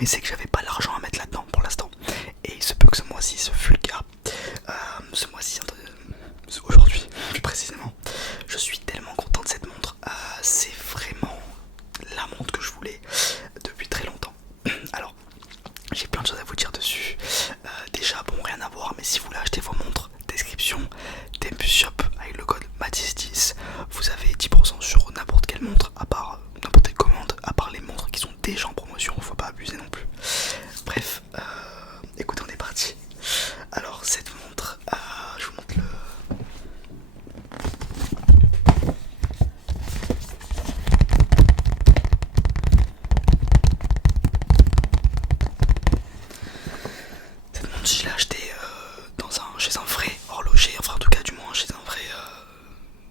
mais c'est que j'avais pas l'argent à mettre là-dedans pour l'instant. Et il se peut que ce mois-ci ce fut le cas. Ce mois-ci, aujourd'hui plus précisément, je suis tellement content de cette montre. C'est vraiment la montre que je voulais depuis très longtemps. Alors, j'ai plein de choses à vous dire dessus. Déjà, bon, rien à voir, mais si vous voulez acheter vos montres, description, Tempus Shop avec le code MATIS10, vous avez 10% sur n'importe quelle montre, à part n'importe quelle commande, à part les montres qui sont déjà en promotion, faut pas abuser non plus. Bref, écoutez, on est parti. Alors, cette montre, je vous montre le. Cette montre, je l'ai achetée chez un vrai horloger, enfin en tout cas du moins chez un vrai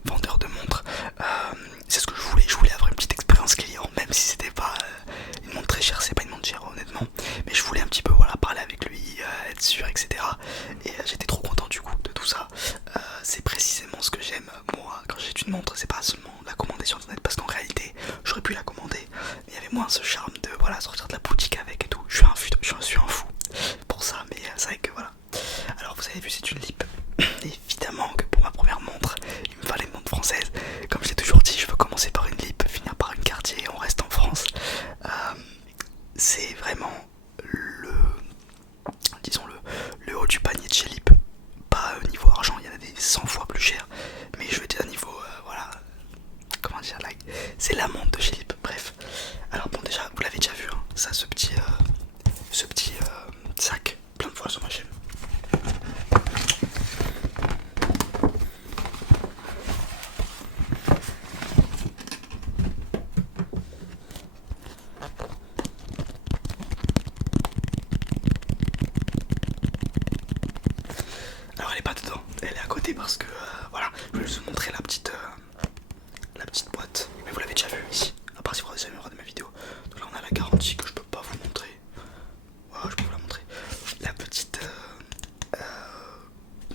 vendeur de montres. C'est ce que je voulais avoir une petite expérience client, même si c'était pas une montre très chère, c'est pas une montre chère honnêtement, mais je voulais un petit peu voilà, parler avec lui, être sûr, etc. Et j'étais trop content du coup de tout ça. C'est précisément ce que j'aime moi quand j'ai une montre, c'est pas seulement la commander sur internet, parce qu'en réalité j'aurais pu la commander, mais il y avait moins ce charme de voilà, sortir de la boutique avec et tout. Je suis un fou pour ça, mais c'est vrai que voilà. Alors vous avez vu, c'est une Lip. Évidemment que pour ma première montre, il me fallait une montre française. Comme je l'ai toujours dit, je veux commencer par une Lip, finir par une Cartier, on reste en France. C'est vraiment le, disons le haut du panier de chez Lip. Pas au niveau argent, il y en a des 100 fois plus cher, mais je veux dire niveau, voilà, comment dire, like, c'est la montre de chez Lip, bref. Alors bon, déjà, vous l'avez déjà vu, hein, ça, ce petit sac, plein de fois sur ma chaîne. Alors elle est pas dedans, elle est à côté parce que voilà, je vais juste vous montrer la petite boîte. Mais vous l'avez déjà vu ici, à part si vous avez regardé ma vidéo. Donc là on a la garantie que je peux pas vous montrer. Ouais, je peux vous la montrer. La petite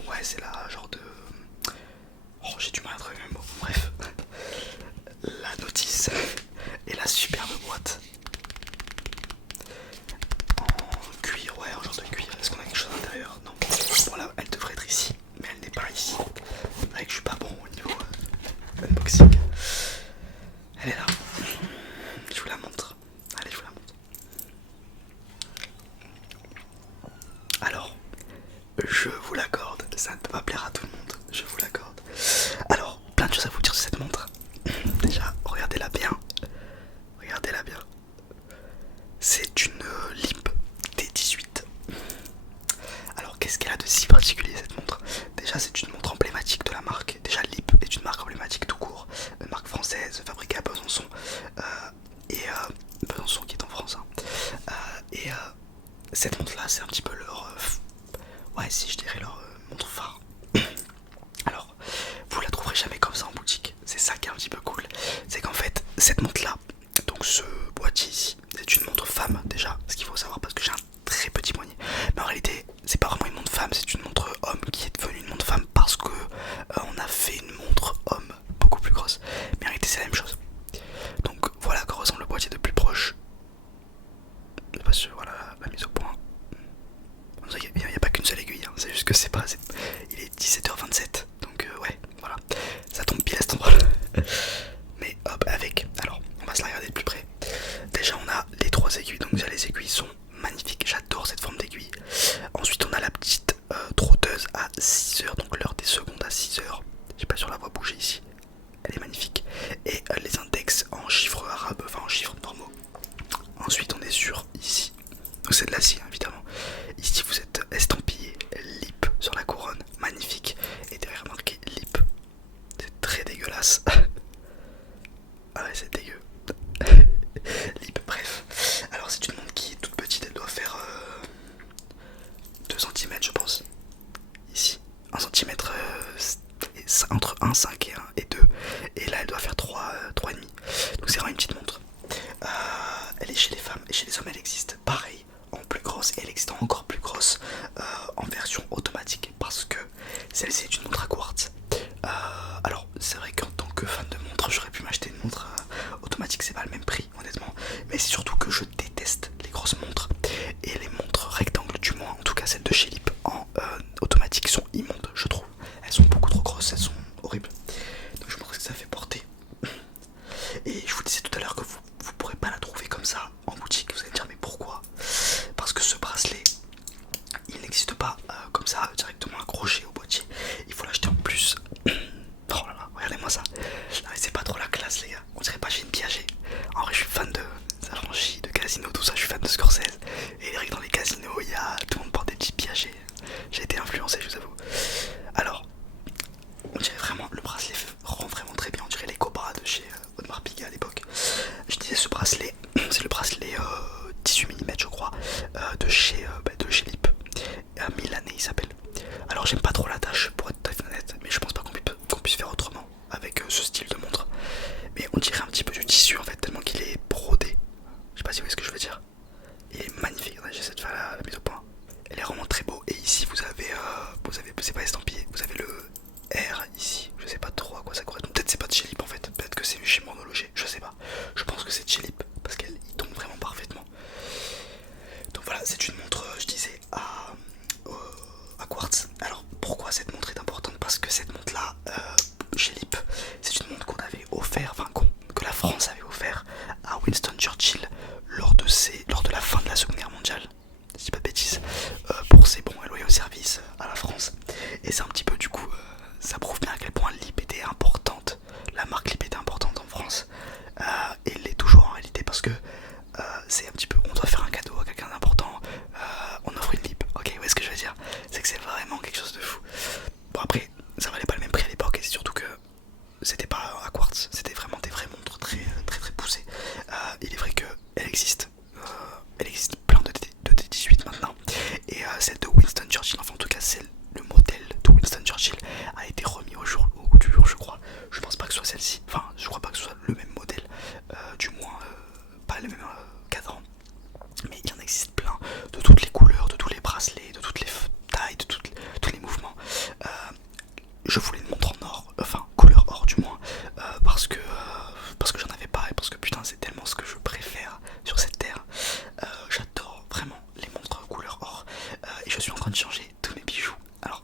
ouais, c'est la genre de. Oh, j'ai du mal à trouver mes mots. Bref, la notice et la superbe boîte en cuir, ouais, en genre de cuir. Est-ce qu'on a quelque chose à l'intérieur? Non. Bon, là, elle devrait être ici, mais elle n'est pas ici. C'est vrai que je suis pas bon au niveau unboxing. Elle est là. Je vous la montre. Allez, je vous la montre. Alors, je vous l'accorde, ça ne peut pas plaire à tout le monde, je vous l'accorde. Alors, plein de choses à vous dire sur cette montre. Déjà, regardez-la bien. Regardez-la bien. C'est une Lip T18. Alors, qu'est-ce qu'elle a de si particulier cette montre? Déjà, c'est une montre emblématique de la marque. Déjà, Lip est une marque emblématique tout court. Une marque française, fabriquée à Besançon. Besançon qui est en France. Hein. Cette montre-là, c'est un petit peu leur. Ouais, si je dirais leur montre phare. Alors, vous la trouverez jamais comme ça en boutique. C'est ça qui est un petit peu cool. C'est qu'en fait, cette montre-là, donc ce boîtier ici, c'est une montre femme déjà. Ce qu'il faut savoir parce que j'ai un très petit poignet. Mais en réalité, c'est pas vraiment une montre femme, c'est une montre homme qui est devenue une montre femme parce que on a fait une montre homme beaucoup plus grosse. Mais en réalité, c'est la même chose. Donc voilà à quoi ressemble le boîtier de plus proche. Parce que voilà, la mise au point. Il n'y a pas qu'une seule aiguille, hein. C'est juste que c'est pas. Il est 17h27, donc ouais, voilà. Ça tombe bien à cet endroit-là. Mais hop, avec. Alors, on va se la regarder de plus près. Déjà, on a les 3 aiguilles, donc déjà les aiguilles sont magnifiques. J'adore cette forme d'aiguille. Ensuite, on a la petite trotteuse à 6h, donc l'heure des secondes à 6h. J'ai pas sur la voix bouger ici. Elle est magnifique. Et les index en chiffres arabes, enfin en chiffres normaux. Ensuite, on est sur ici. Donc c'est de l'acier, hein, évidemment. Ici, vous êtes estampillé Lip sur la couronne, magnifique. Et derrière marqué Lip. C'est très dégueulasse. Ah ouais, c'est dégueu. Lip, bref. Alors, c'est une montre qui est toute petite, elle doit faire 2 cm, je pense. Ici, 1 cm entre 1,5 et 2. Et là, elle doit faire 3,5. Donc, c'est vraiment une petite montre. Elle est chez les femmes et chez les hommes, elle existe. Pareil, en plus grosse comme ça, directement accroché au boîtier. Il faut l'acheter en plus. Oh là là, regardez-moi ça. Non, mais c'est pas trop la classe, les gars. On dirait pas Gilles Piaget. En vrai, je suis fan de Zafanchi, de Casino, tout ça. Je suis fan de Scorsese. Et Eric, dans les casinos, il y a tout le monde porte des petits Piaget. J'ai été influencé, je vous avoue. Alors, on dirait vraiment, le bracelet rend vraiment très bien. On dirait les Cobras de chez Audemars Piguet à l'époque. Je disais, ce bracelet, c'est le bracelet 18 mm, je crois, de chez Lip. Milanais, il s'appelle. Alors, j'aime pas trop la tâche, pour être très honnête, mais je pense pas qu'on puisse faire autrement avec ce style de montre. Mais on dirait un petit peu du tissu en fait, tellement qu'il est brodé. Je sais pas si vous voyez ce que je veux dire. Il est magnifique. J'essaie de faire la mise au point. Elle est vraiment très beau. Et ici vous avez c'est pas estampillé, vous avez le R ici. Je sais pas trop à quoi ça correspond. Peut-être c'est pas de chez Lip en fait. Peut-être que c'est chez Monologer. Je sais pas. Je pense que c'est de chez Lip parce qu'il tombe vraiment parfaitement. Donc voilà, c'est une montre, je disais, à quartz. Alors pourquoi cette montre est importante? Parce que cette montre là, chez Lip, c'est une montre qu'on avait offert, que la France avait offert à Winston Churchill lors de la fin de la Seconde Guerre mondiale, si je dis pas de bêtises, pour ses bons et loyaux services à la France. Et c'est un petit peu du coup, ça prouve bien à quel point Lip était importante, la marque Lip était importante en France, et elle l'est toujours en réalité parce que c'est un petit peu, on doit faire un cadeau à quelqu'un d'important, on offre une Lip, ok, vous voyez ce que je veux dire? C'est que c'est vraiment quelque chose de fou. Bon après, ça valait pas le même prix à l'époque et c'est surtout que c'était pas à quartz, c'était vraiment des vraies montres très poussées. Il est vrai qu'elle existe, plein de D18 maintenant. Et celle de Winston Churchill, enfin en tout cas celle, le modèle de Winston Churchill a été remis au goût du jour, je crois. Je pense pas que ce soit celle-ci, enfin je crois pas que ce soit le même modèle, du moins pas le même cadran. Mais il y en existe plein, de toutes les couleurs, de tous les bracelets, de toutes les tailles, de tous les mouvements. Je voulais une montre en or, enfin couleur or du moins, parce que j'en avais pas et parce que putain c'est tellement ce que je préfère sur cette terre. J'adore vraiment les montres couleur or et je suis en train de changer tous mes bijoux. Alors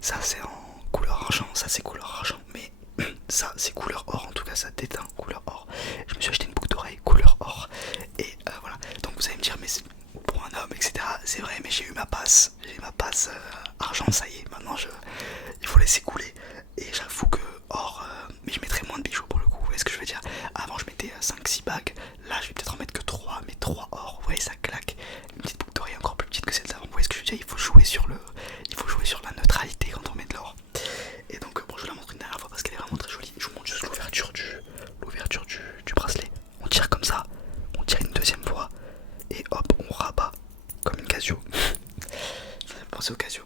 ça c'est en couleur argent, ça c'est couleur argent, mais ça c'est couleur or, en tout cas ça déteint couleur or. Je me suis acheté une boucle d'oreille couleur or et voilà. Donc vous allez me dire mais c'est pour un homme etc, c'est vrai, mais j'ai eu ma passe, argent, ça y est, maintenant il faut laisser couler. Et j'avoue que or, mais je mettrais moins de bijoux pour le coup, vous voyez ce que je veux dire. Avant je mettais 5-6 bagues, là je vais peut-être en mettre que 3, mais 3 or, vous voyez ça claque. Une petite boucle d'oreille encore plus petite que celle d'avant, vous voyez ce que je veux dire. Il faut jouer sur la neutralité quand on met de l'or. Et donc bon, je vous la montre une dernière fois parce qu'elle est vraiment très jolie. Je vous montre juste l'ouverture du bracelet. On tire comme ça, on tire une deuxième fois et hop on rabat comme une Casio. Ça me fait penser au Casio.